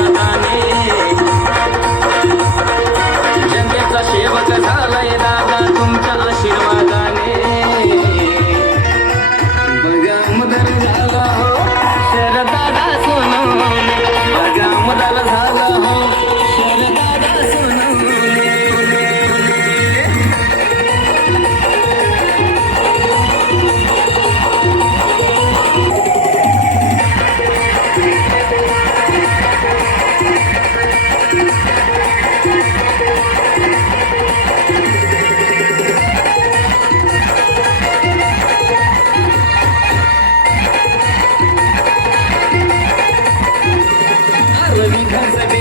ना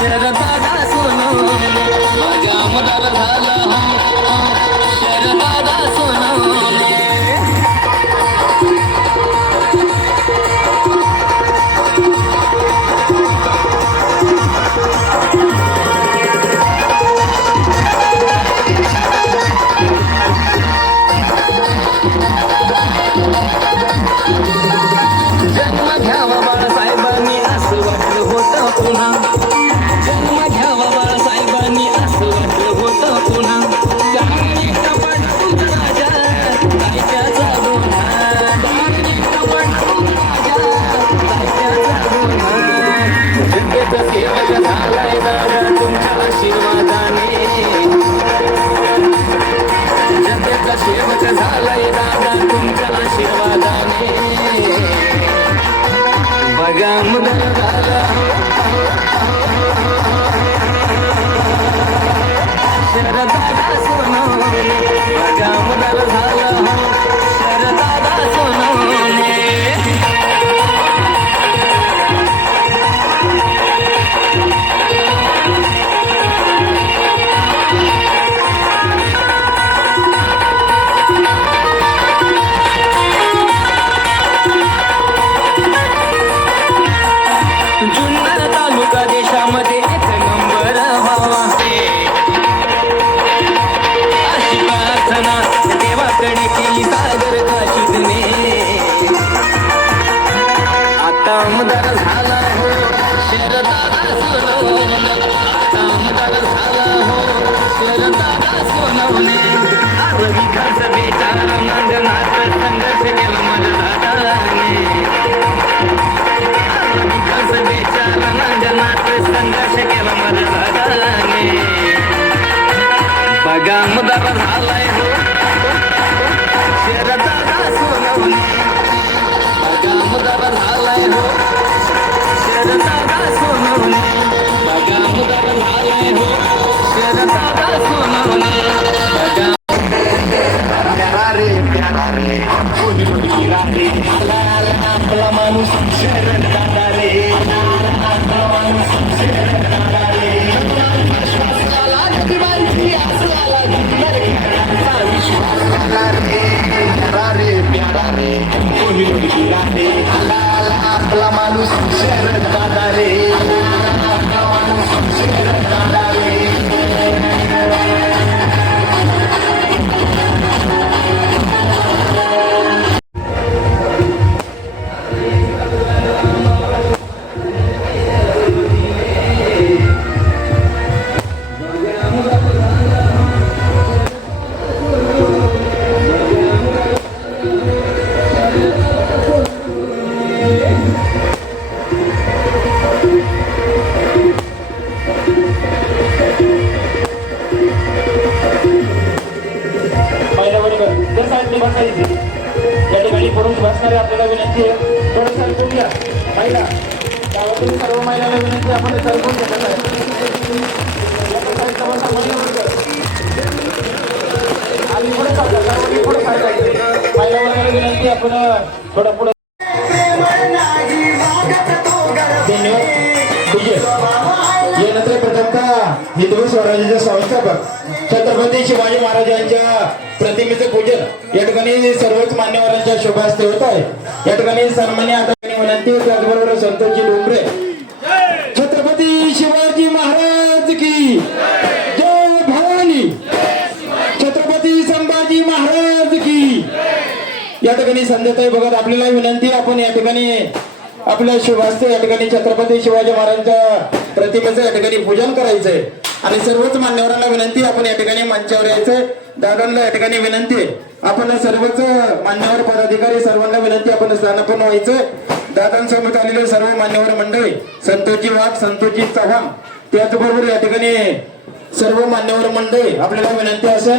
Get it up. सेवक झालाय नारा तुमच्या आशीर्वादाने जगाचा सेवक झालाय दादा आमदार झाला हो शरदादा सोनवणे आता आमदार झाला हो शरदादा सोनवणे आजही खर्च बेचारा मांडणार संघर्ष केला माझ्या दादाने आजही खर्च बेचारा मांडणार संघर्ष सोनवणे. দাবার হালাই Lama lu sujeran tadare Lama lu sujeran tadare आहे थोडं महिला सर्व महिलांना विनंती आपण सरकून घेतलं आहे. आणि पुढे सर्वांनी पुढे महिला वर्गाला विनंती आपण थोडं पुढे यानंतर प्रथमता हिंदवी स्वराज्याचे संस्थापक छत्रपती शिवाजी महाराजांच्या प्रतिमेचं पूजन. या ठिकाणी सर्वच मान्यवरांच्या शुभास्ते होत आहे. या ठिकाणी सन्मान्य आता विनंती त्याचबरोबर संतोषजी डोंगरे. छत्रपती शिवाजी महाराज की जय भवानी. छत्रपती संभाजी महाराज की. या ठिकाणी संध्याताई बघत आपल्याला विनंती आपण या ठिकाणी आपल्या शुभास्ते या ठिकाणी छत्रपती शिवाजी महाराजांच्या प्रतिमेचं या ठिकाणी पूजन करायचंय. आणि सर्वच मान्यवरांना विनंती आपण या ठिकाणी मंचावर यायचंय. दादांना या ठिकाणी विनंती आपण सर्वच मान्यवर पदाधिकारी सर्वांना विनंती आपण स्थानापन्न व्हायचंय. दादांसोबत आलेले सर्व मान्यवर मंडळी संतोषजी वाघ संतोषजी चव्हाण त्याचबरोबर या ठिकाणी सर्व मान्यवर मंडळी आपल्याला विनंती असेल